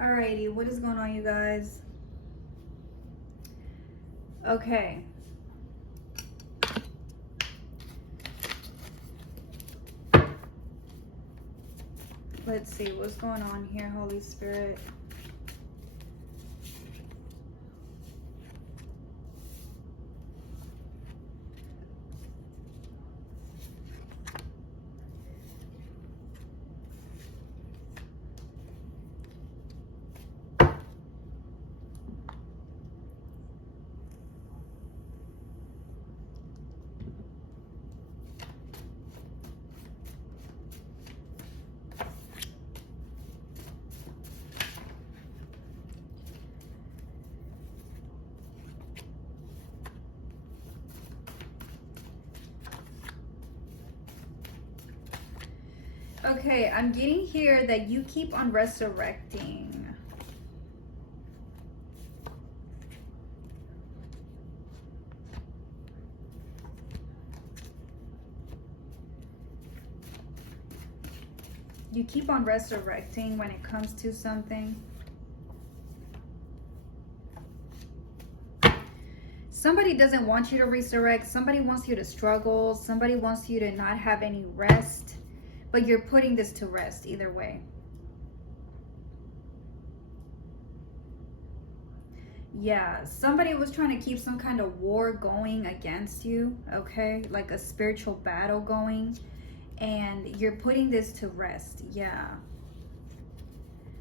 Alrighty, what is going on, you guys? Okay. Let's see what's going on here, Holy Spirit. Okay, I'm getting here that you keep on resurrecting. You keep on resurrecting when it comes to something. Somebody doesn't want you to resurrect. Somebody wants you to struggle. Somebody wants you to not have any rest. But you're putting this to rest either way. Yeah, somebody was trying to keep some kind of war going against you, okay? Like a spiritual battle going. And you're putting this to rest, yeah.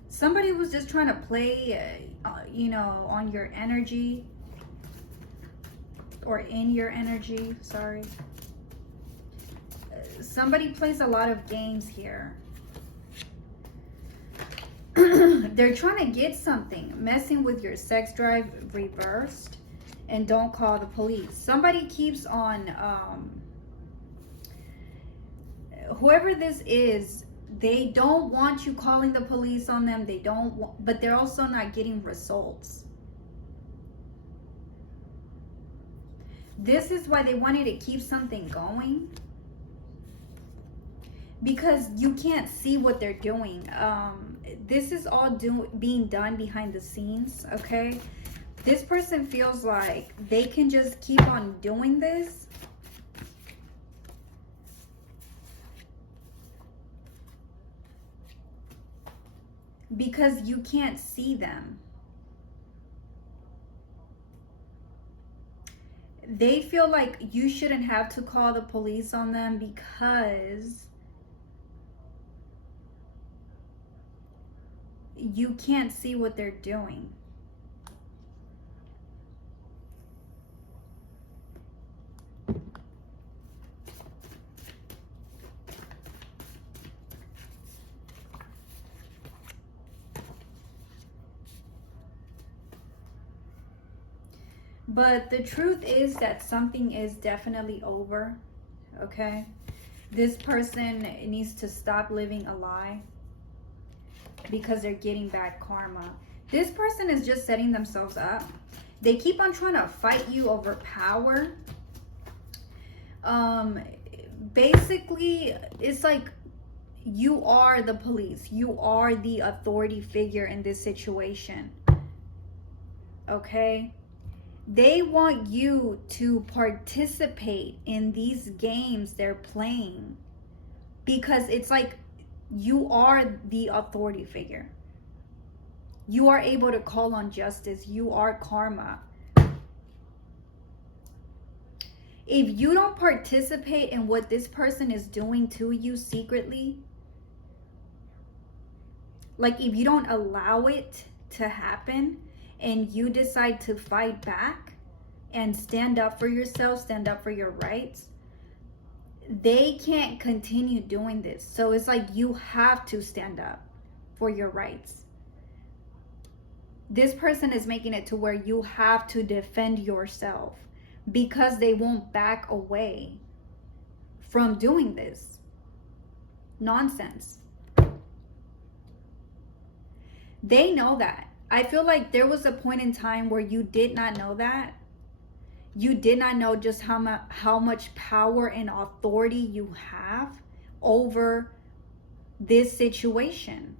Somebody was just trying to play, on your energy. Or in your energy, sorry. Somebody plays a lot of games here. They're trying to get something, messing with your sex drive reversed, and don't call the police. Somebody keeps on, whoever this is, they don't want you calling the police on them. They don't, but they're also not getting results. This is why they wanted to keep something going. Because you can't see what they're doing. This is all being done behind the scenes, okay? This person feels like they can just keep on doing this. Because you can't see them. They feel like you shouldn't have to call the police on them because you can't see what they're doing. But the truth is that something is definitely over, okay? This person needs to stop living a lie because they're getting bad karma. This person is just setting themselves up. They keep on trying to fight you over power. Basically, it's like you are the police. You are the authority figure in this situation, okay? They want you to participate in these games they're playing because it's like you are the authority figure. You are able to call on justice. You are karma. If you don't participate in what this person is doing to you secretly, like if you don't allow it to happen, and you decide to fight back and stand up for yourself, stand up for your rights, they can't continue doing this. So it's like you have to stand up for your rights. This person is making it to where you have to defend yourself because they won't back away from doing this nonsense. They know that. I feel like there was a point in time where you did not know that. You did not know just how much power and authority you have over this situation.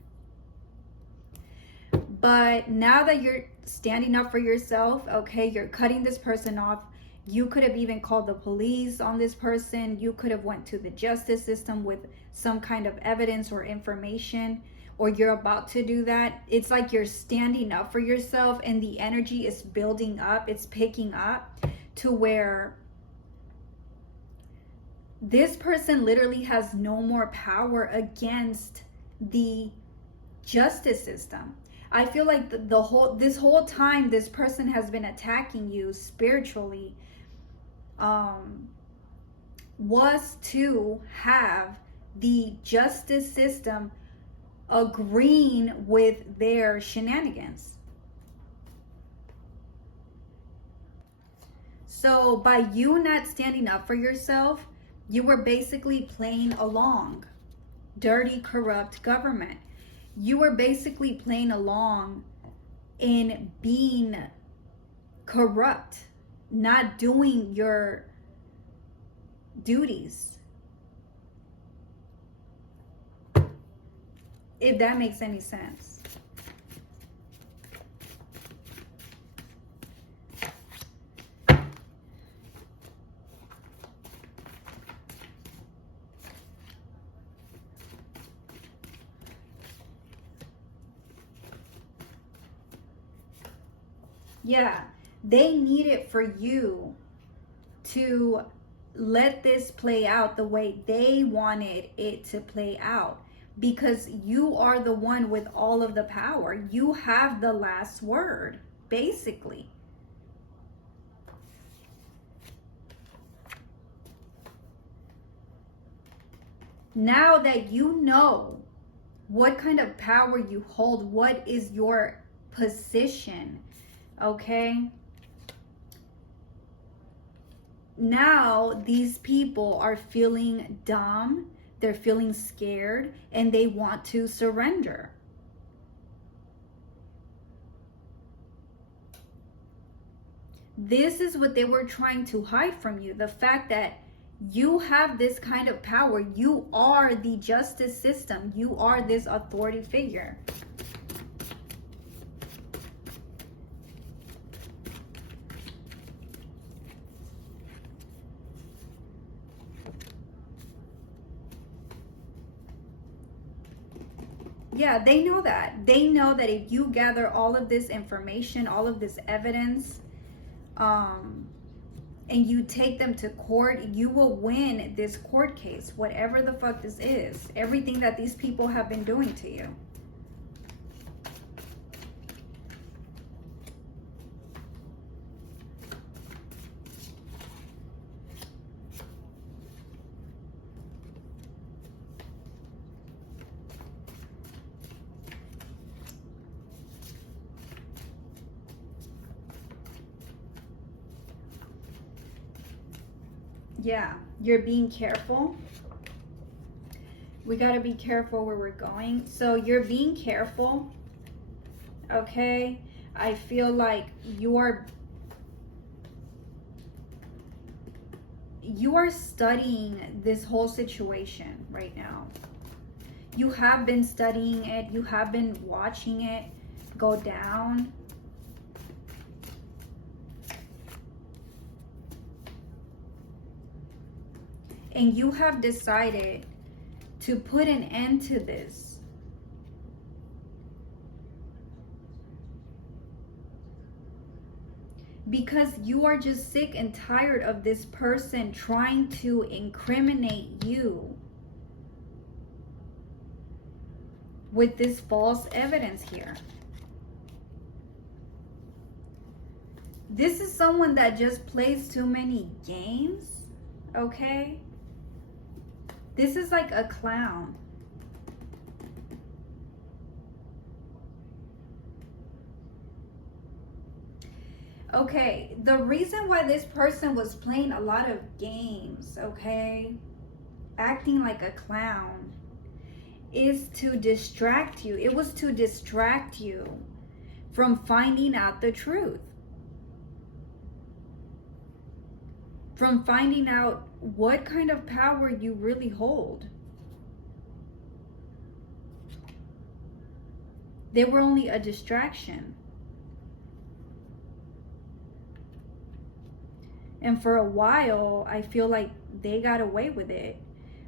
But now that you're standing up for yourself, okay, you're cutting this person off. You could have even called the police on this person. You could have went to the justice system with some kind of evidence or information, or you're about to do that. It's like you're standing up for yourself, and the energy is building up. It's picking up to where this person literally has no more power against the justice system. I feel like this whole time this person has been attacking you spiritually, was to have the justice system agreeing with their shenanigans. So by you not standing up for yourself, you were basically playing along. Dirty, corrupt government. You were basically playing along in being corrupt, not doing your duties. If that makes any sense. Yeah, they need it for you to let this play out the way they wanted it to play out, because you are the one with all of the power. You have the last word, basically. Now that you know what kind of power you hold, what is your position, okay? Now these people are feeling dumb, they're feeling scared, and they want to surrender. This is what they were trying to hide from you, the fact that you have this kind of power. You are the justice system. You are this authority figure. Yeah, they know that. They know that if you gather all of this information, all of this evidence, and you take them to court, you will win this court case, whatever the fuck this is. Everything that these people have been doing to you. Yeah, you're being careful. We got to be careful where we're going. So you're being careful, okay? I feel like you are studying this whole situation right now. You have been studying it. You have been watching it go down. And you have decided to put an end to this. Because you are just sick and tired of this person trying to incriminate you with this false evidence here. This is someone that just plays too many games, okay? This is like a clown. Okay, the reason why this person was playing a lot of games, okay, acting like a clown, is to distract you. It was to distract you from finding out the truth. From finding out what kind of power you really hold. They were only a distraction. And for a while, I feel like they got away with it.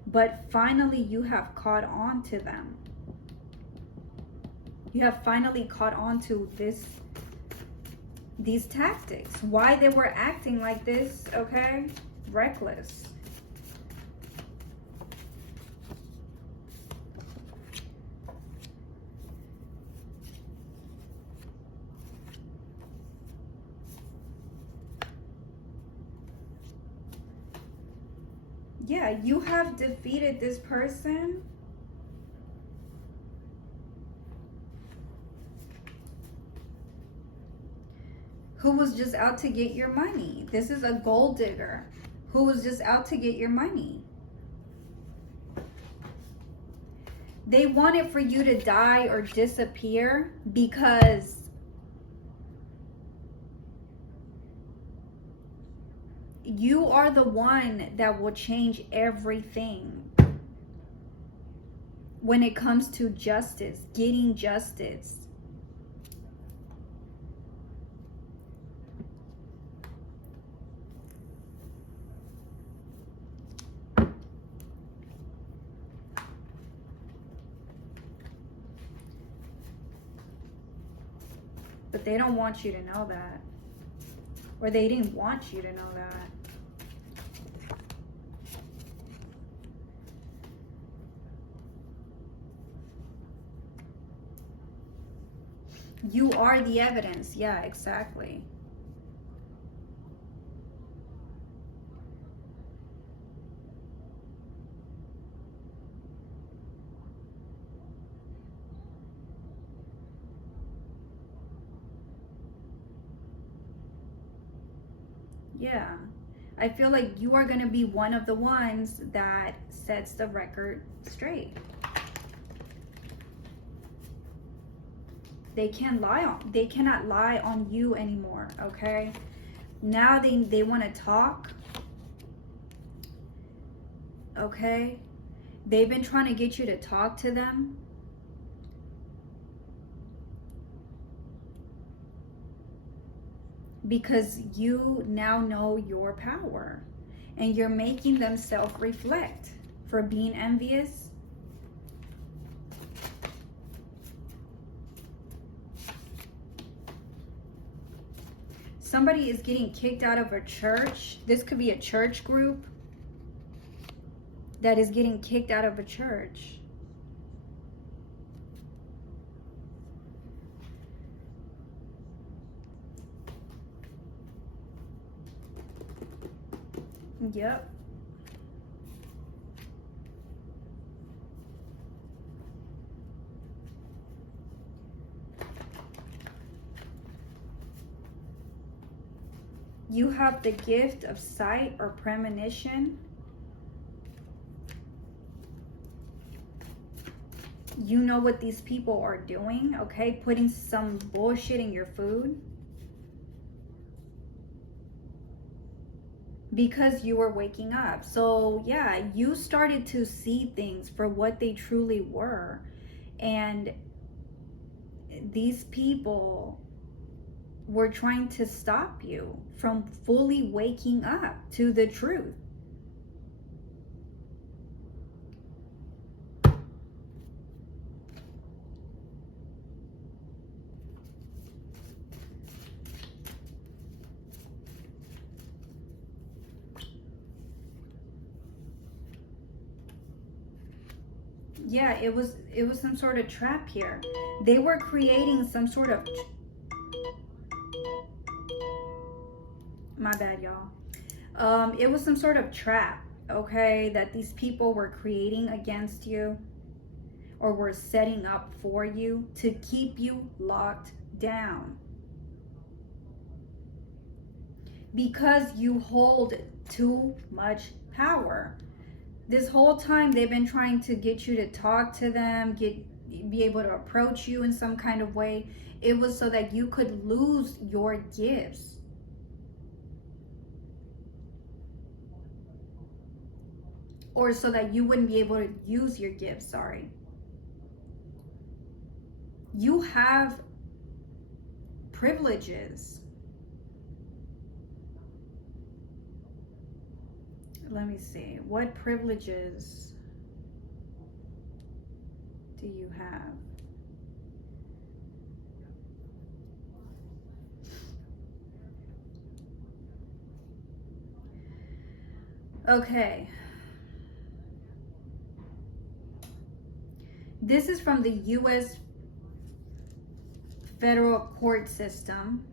But finally, you have caught on to them. You have finally caught on to these tactics. Why they were acting like this, okay? Reckless. Yeah, you have defeated this person. Who was just out to get your money. This is a gold digger who was just out to get your money. They wanted for you to die or disappear because you are the one that will change everything when it comes to justice, getting justice. But they don't want you to know that. Or they didn't want you to know that. You are the evidence. Yeah, exactly. Yeah. I feel like you are going to be one of the ones that sets the record straight. They cannot lie on you anymore, okay? Now they want to talk. Okay? They've been trying to get you to talk to them. Because you now know your power. And you're making them self-reflect for being envious. Somebody is getting kicked out of a church. This could be a church group that is getting kicked out of a church. Yep. You have the gift of sight or premonition. You know what these people are doing, okay? Putting some bullshit in your food. Because you were waking up. So yeah, you started to see things for what they truly were. And these people were trying to stop you from fully waking up to the truth. Yeah, it was some sort of trap here. They were creating some sort of my bad, y'all. It was some sort of trap, okay, that these people were creating against you or were setting up for you to keep you locked down. Because you hold too much power. This whole time they've been trying to get you to talk to them, be able to approach you in some kind of way. It was so that you could lose your gifts. Or so that you wouldn't be able to use your gifts, sorry. You have privileges. Let me see. What privileges do you have? Okay. This is from the U.S. federal court system.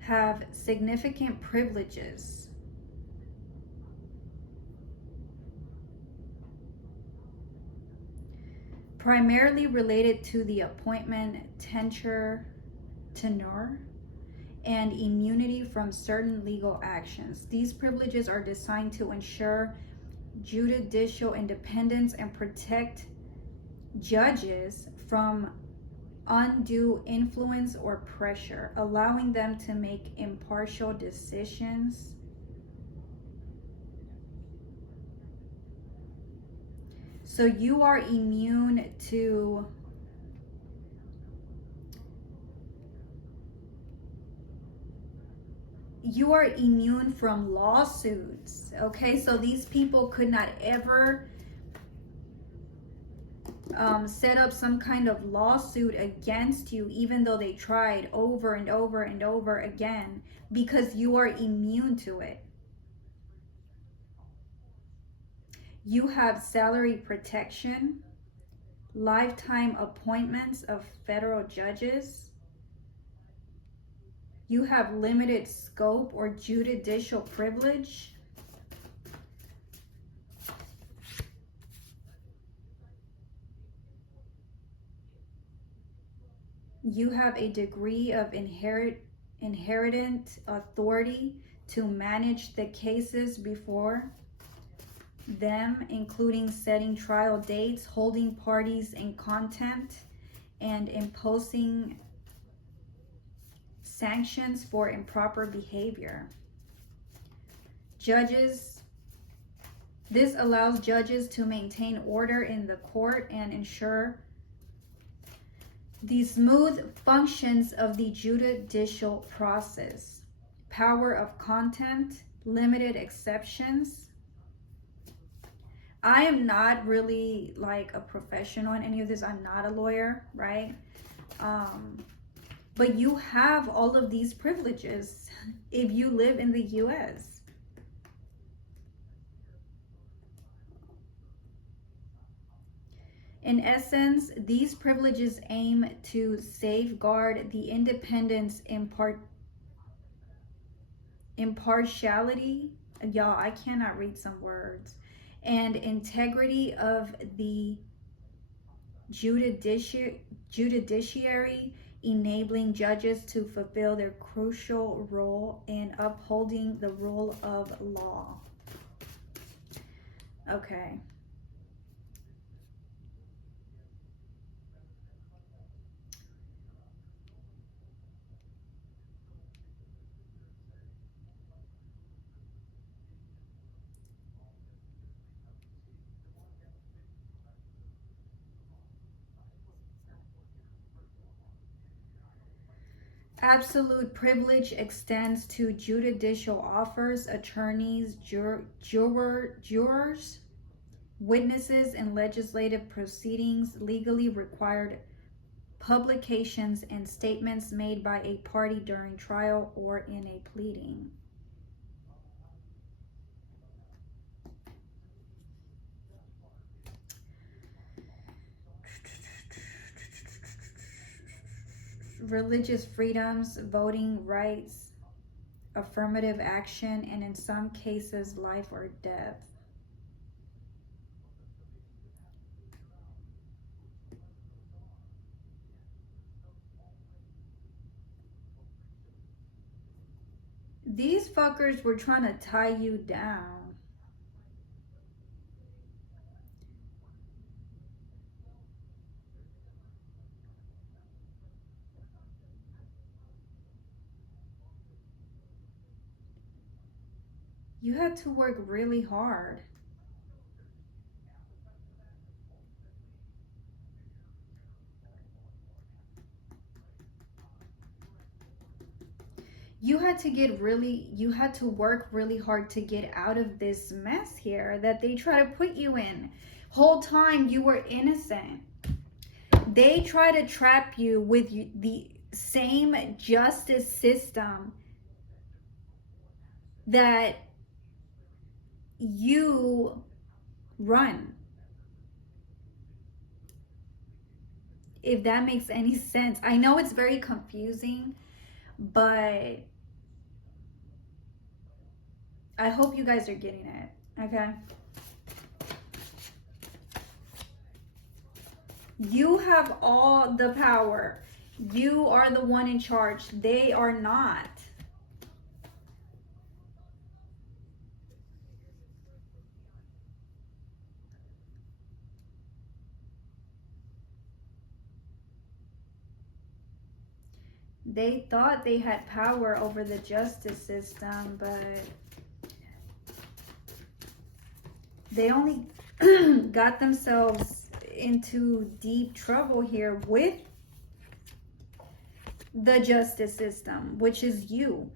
Have significant privileges. Primarily related to the appointment, tenure, and immunity from certain legal actions. These privileges are designed to ensure judicial independence and protect judges from undue influence or pressure, allowing them to make impartial decisions. So you are immune to from lawsuits. Okay, so these people could not ever set up some kind of lawsuit against you, even though they tried over and over and over again, because you are immune to it. You have salary protection, lifetime appointments of federal judges. You have limited scope or judicial privilege. You have a degree of inherent authority to manage the cases before them, including setting trial dates, holding parties in contempt, and imposing sanctions for improper behavior. Judges, this allows judges to maintain order in the court and ensure the smooth functions of the judicial process. Power of contempt, limited exceptions. I am not really like a professional in any of this. I'm not a lawyer, right? But you have all of these privileges if you live in the US. In essence, these privileges aim to safeguard the independence, impartiality, y'all, I cannot read some words, and integrity of the judiciary, enabling judges to fulfill their crucial role in upholding the rule of law. Okay. Absolute privilege extends to judicial offers, attorneys, jurors, witnesses in legislative proceedings, legally required publications, and statements made by a party during trial or in a pleading. Religious freedoms, voting rights, affirmative action, and in some cases, life or death. These fuckers were trying to tie you down. You had to work really hard. You had to work really hard to get out of this mess here that they try to put you in. Whole time you were innocent. They try to trap you with the same justice system that you run. If that makes any sense. I know it's very confusing, but I hope you guys are getting it, okay? You have all the power. You are the one in charge. They are not. They thought they had power over the justice system, but they only got themselves into deep trouble here with the justice system, which is you.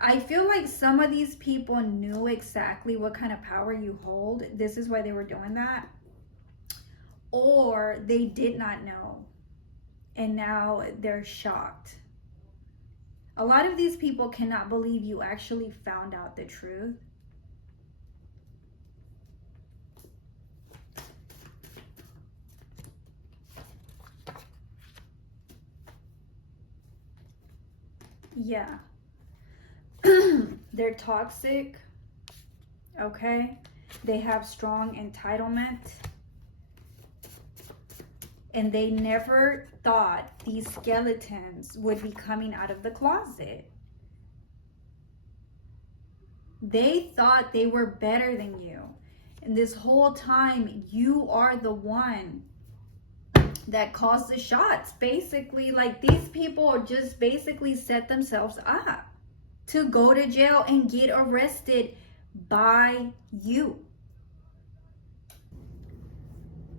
I feel like some of these people knew exactly what kind of power you hold. This is why they were doing that. Or they did not know, and now they're shocked. A lot of these people cannot believe you actually found out the truth. Yeah. They're toxic, okay? They have strong entitlement. And they never thought these skeletons would be coming out of the closet. They thought they were better than you. And this whole time, you are the one that caused the shots. Basically, like, these people just basically set themselves up to go to jail and get arrested by you.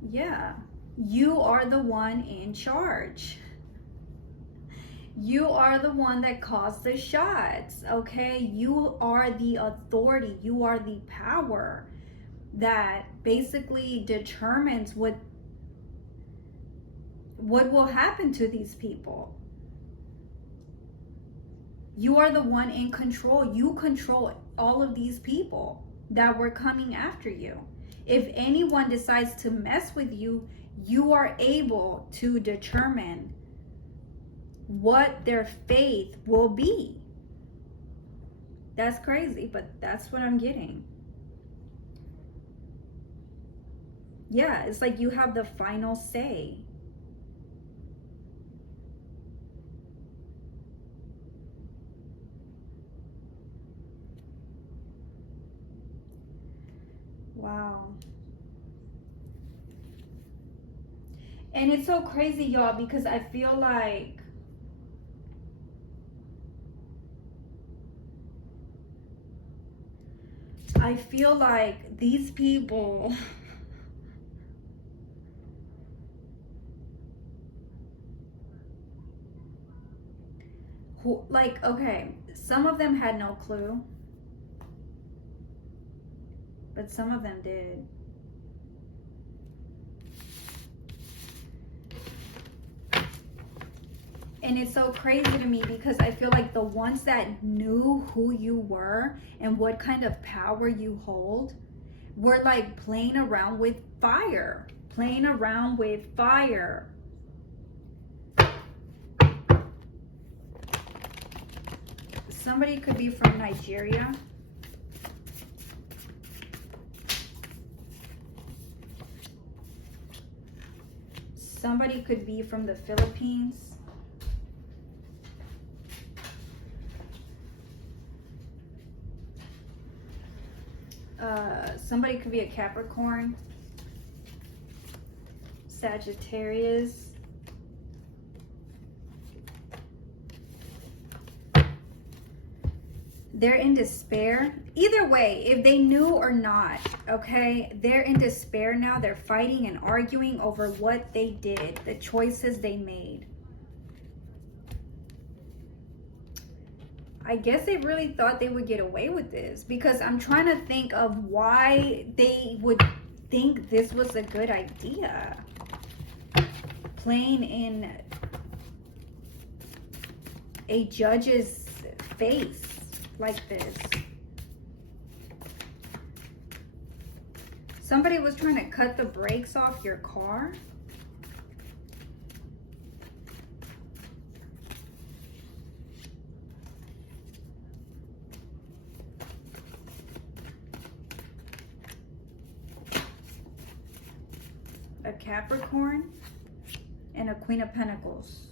Yeah. You are the one in charge. You are the one that caused the shots, okay? You are the authority. You are the power that basically determines what will happen to these people. You are the one in control. You control all of these people that were coming after you. If anyone decides to mess with you, you are able to determine what their fate will be. That's crazy, but that's what I'm getting. Yeah, it's like you have the final say. Wow. And it's so crazy, y'all, because I feel like these people who, like, okay, some of them had no clue, but some of them did. And it's so crazy to me because I feel like the ones that knew who you were and what kind of power you hold were like playing around with fire. Playing around with fire. Somebody could be from Nigeria. Somebody could be from the Philippines. Somebody could be a Capricorn, Sagittarius. They're in despair. Either way, if they knew or not, okay, they're in despair now. They're fighting and arguing over what they did, the choices they made. I guess they really thought they would get away with this, because I'm trying to think of why they would think this was a good idea. Playing in a judge's face like this. Somebody was trying to cut the brakes off your car. A Capricorn and a Queen of Pentacles.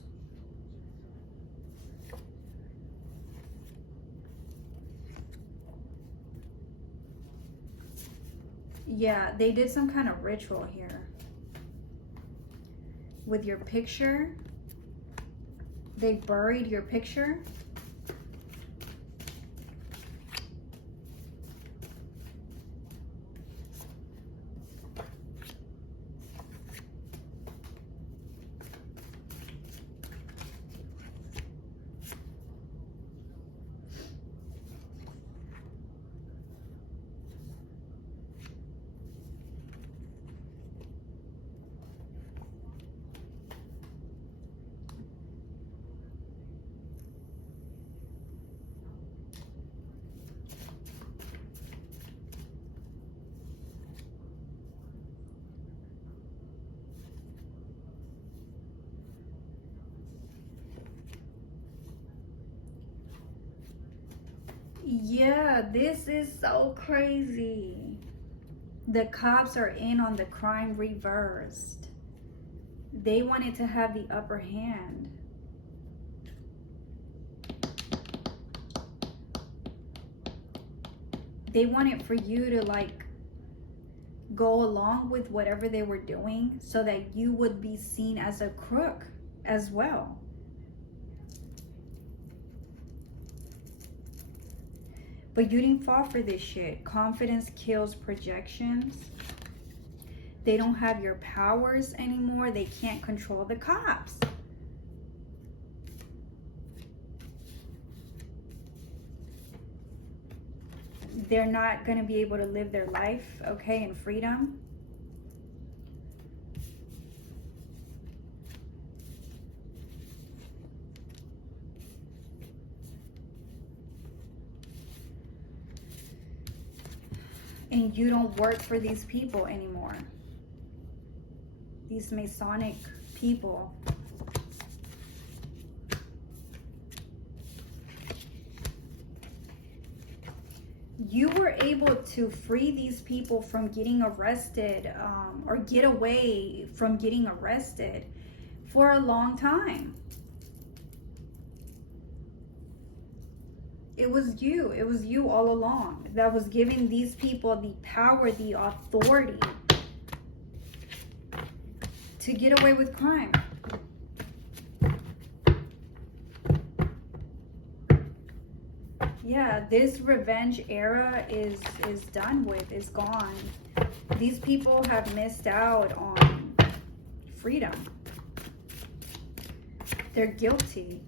Yeah, they did some kind of ritual here. With your picture. They buried your picture. Yeah, this is so crazy. The cops are in on the crime reversed. They wanted to have the upper hand. They wanted for you to like go along with whatever they were doing so that you would be seen as a crook as well. But you didn't fall for this shit. Confidence kills projections. They don't have your powers anymore. They can't control the cops. They're not going to be able to live their life, okay, in freedom. And you don't work for these people anymore. These Masonic people. You were able to free these people from getting arrested, or get away from getting arrested for a long time. It was you all along that was giving these people the power, the authority to get away with crime. Yeah, this revenge era is done with, is gone. These people have missed out on freedom. They're guilty.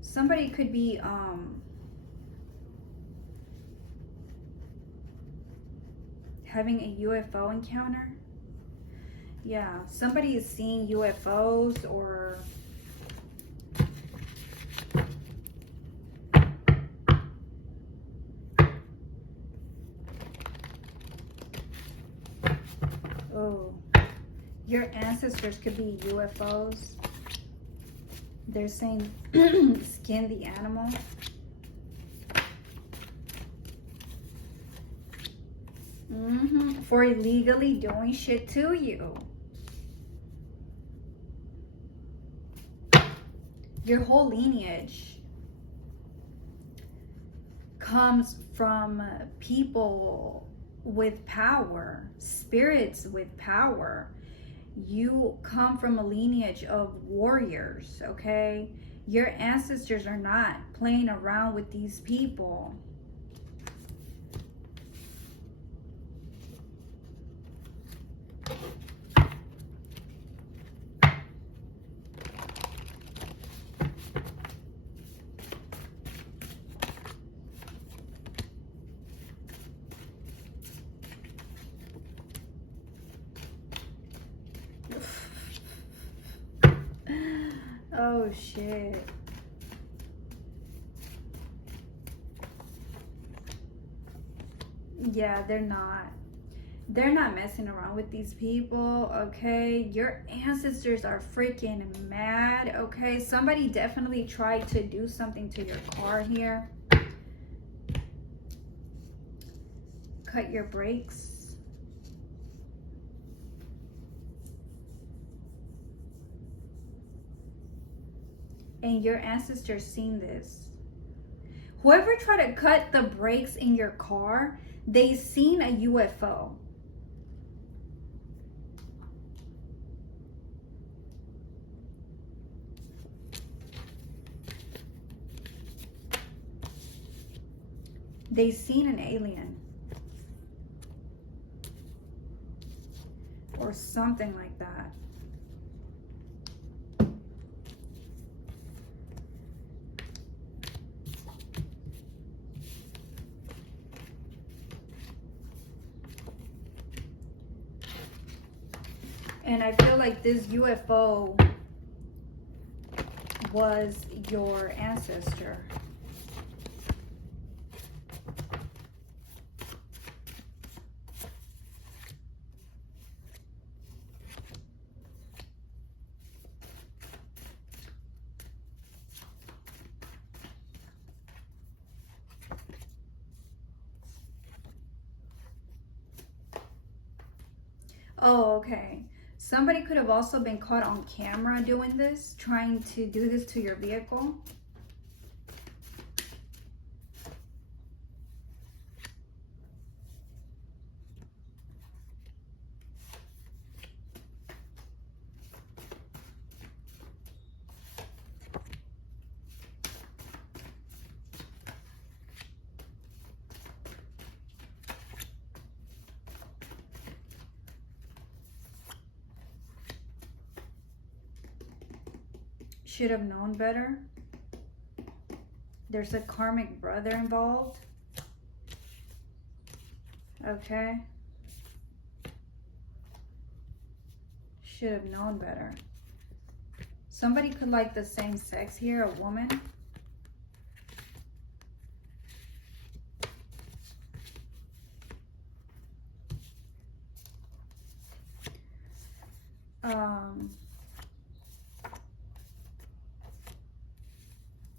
Somebody could be having a UFO encounter. Yeah, somebody is seeing UFOs, or oh, your ancestors could be UFOs. They're saying skin the animal. For illegally doing shit to you. Your whole lineage comes from people with power, spirits with power. You come from a lineage of warriors, okay? Your ancestors are not playing around with these people. Oh shit. Yeah, they're not. They're not messing around with these people, okay? Your ancestors are freaking mad, okay? Somebody definitely tried to do something to your car here. Cut your brakes. And your ancestors seen this. Whoever tried to cut the brakes in your car, they seen a UFO. They seen an alien. Or something like that. And I feel like this UFO was your ancestor. Oh, okay. Somebody could have also been caught on camera doing this, trying to do this to your vehicle. Should have known better. There's a karmic brother involved. Okay. Should have known better. Somebody could like the same sex here, a woman.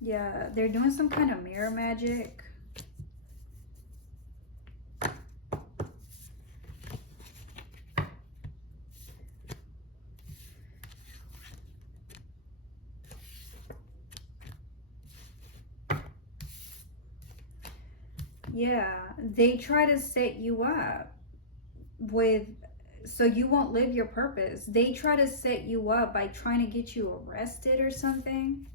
Yeah, they're doing some kind of mirror magic. Yeah, they try to set you up with, so you won't live your purpose. They try to set you up by trying to get you arrested or something.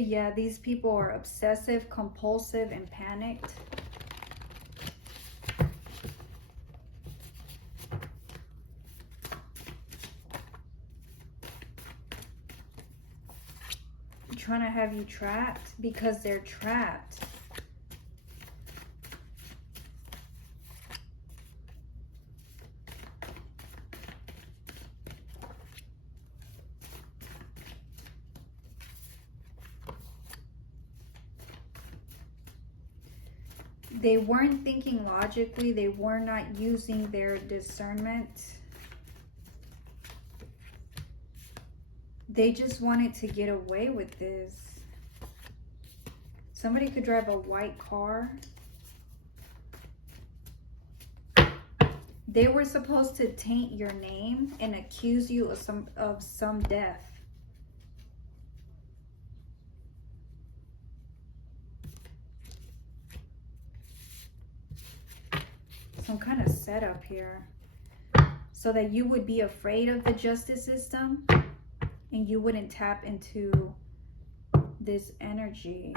Yeah, these people are obsessive, compulsive, and panicked. Trying to have you trapped because they're trapped. They weren't thinking logically. They were not using their discernment. They just wanted to get away with this. Somebody could drive a white car. They were supposed to taint your name and accuse you of some death. Some kind of setup here. So that you would be afraid of the justice system and you wouldn't tap into this energy.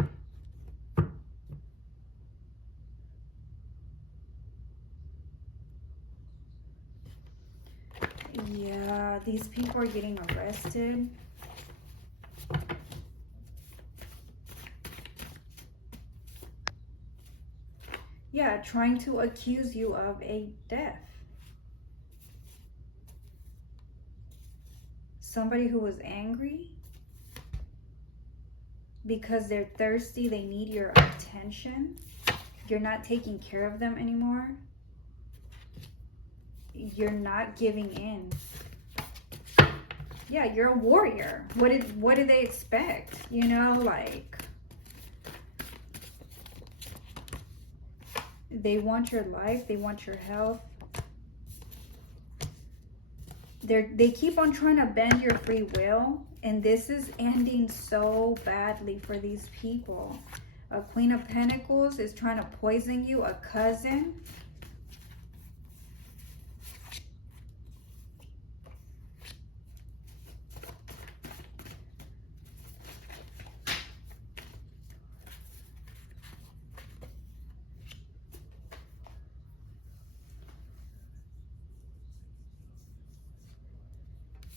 Yeah, these people are getting arrested. Yeah, trying to accuse you of a death. Somebody who was angry because they're thirsty, they need your attention. You're not taking care of them anymore. You're not giving in. Yeah, you're a warrior. What do they expect? You know, like, they want your life, they want your health. They keep on trying to bend your free will, and this is ending so badly for these people. A Queen of Pentacles is trying to poison you, a cousin.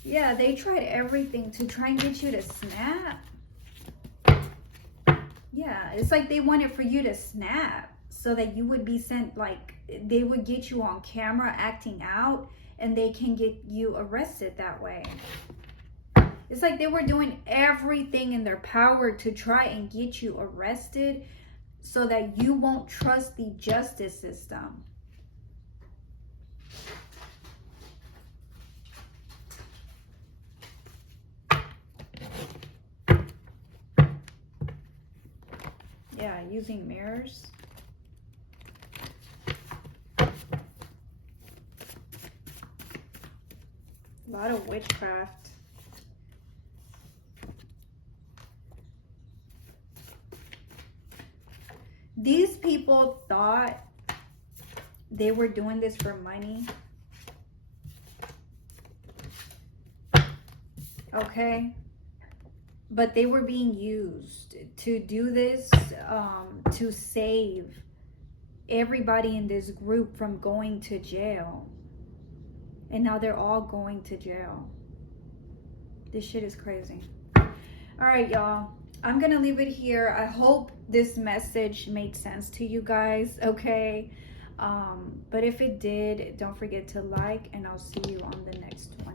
Yeah, they tried everything to try and get you to snap. Yeah, it's like they wanted for you to snap so that you would be sent, like, they would get you on camera acting out and they can get you arrested that way. It's like they were doing everything in their power to try and get you arrested so that you won't trust the justice system. Yeah, using mirrors. A lot of witchcraft. These people thought they were doing this for money. Okay? But they were being used to do this, to save everybody in this group from going to jail. And now they're all going to jail. This shit is crazy. All right, y'all. I'm going to leave it here. I hope this message made sense to you guys, okay? But if it did, don't forget to like, and I'll see you on the next one.